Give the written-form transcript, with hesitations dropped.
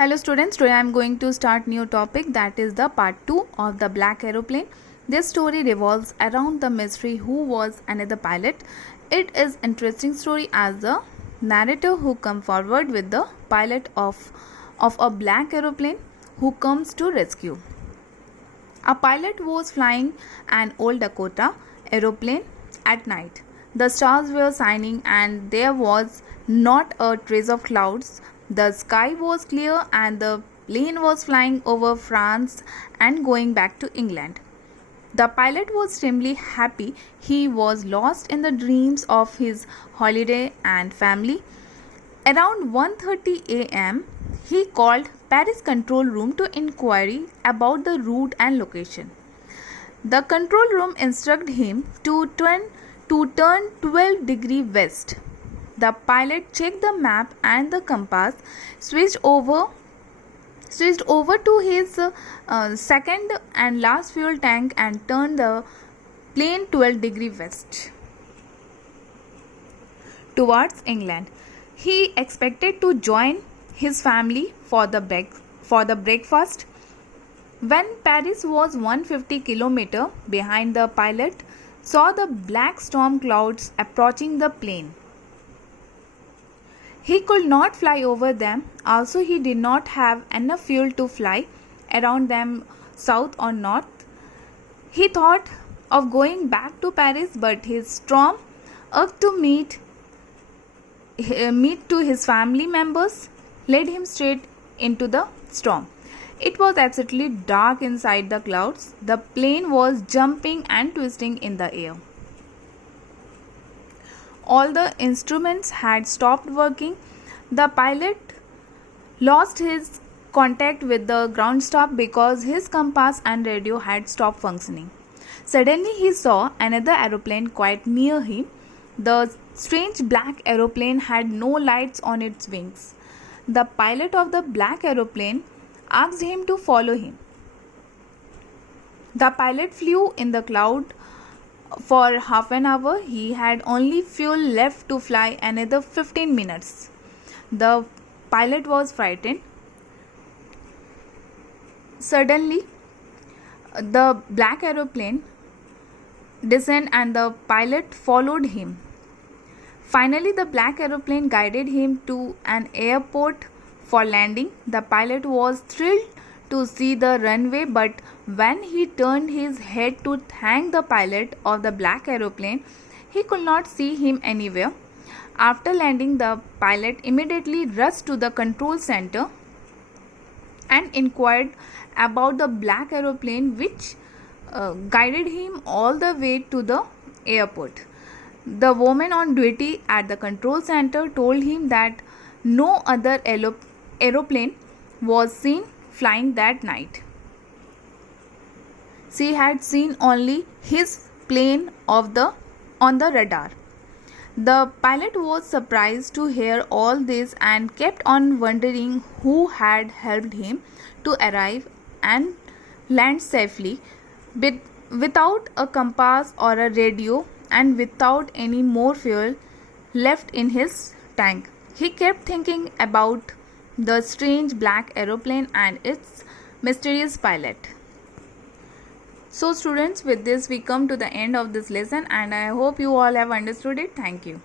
Hello students, today I am going to start new topic, that is the part 2 of the Black Aeroplane. This story revolves around the mystery who was another pilot. It is interesting story as the narrator who come forward with the pilot of a black aeroplane who comes to rescue. A pilot was flying an old Dakota aeroplane at night. The stars were shining and there was not a trace of clouds. The sky was clear and the plane was flying over France and going back to England. The pilot was extremely happy. He was lost in the dreams of his holiday and family. Around 1:30 a.m., he called Paris control room to inquire about the route and location. The control room instructed him to turn 12 degrees west. The pilot checked the map and the compass, switched over to his second and last fuel tank and turned the plane 12 degrees west towards England. He expected to join his family for the breakfast. When Paris was 150 km behind, the pilot saw the black storm clouds approaching the plane. He could not fly over them. Also, he did not have enough fuel to fly around them south or north. He thought of going back to Paris, but his storm urge to meet to his family members led him straight into the storm. It was absolutely dark inside the clouds. The plane was jumping and twisting in the air. All the instruments had stopped working. The pilot lost his contact with the ground staff because his compass and radio had stopped functioning. Suddenly he saw another aeroplane quite near him. The strange black aeroplane had no lights on its wings. The pilot of the black aeroplane asked him to follow him. The pilot flew in the cloud for half an hour. He had only fuel left to fly another 15 minutes. The pilot was frightened. Suddenly, the black aeroplane descended and the pilot followed him. Finally, the black aeroplane guided him to an airport for landing. The pilot was thrilled to see the runway, but when he turned his head to thank the pilot of the black aeroplane, he could not see him anywhere. After landing, the pilot immediately rushed to the control center and inquired about the black aeroplane, which guided him all the way to the airport. The woman on duty at the control center told him that no other aeroplane was seen flying that night. She had seen only his plane on the radar. The pilot was surprised to hear all this and kept on wondering who had helped him to arrive and land safely without a compass or a radio and without any more fuel left in his tank. He kept thinking about the strange black aeroplane and its mysterious pilot. So students, with this we come to the end of this lesson and I hope you all have understood it. Thank you.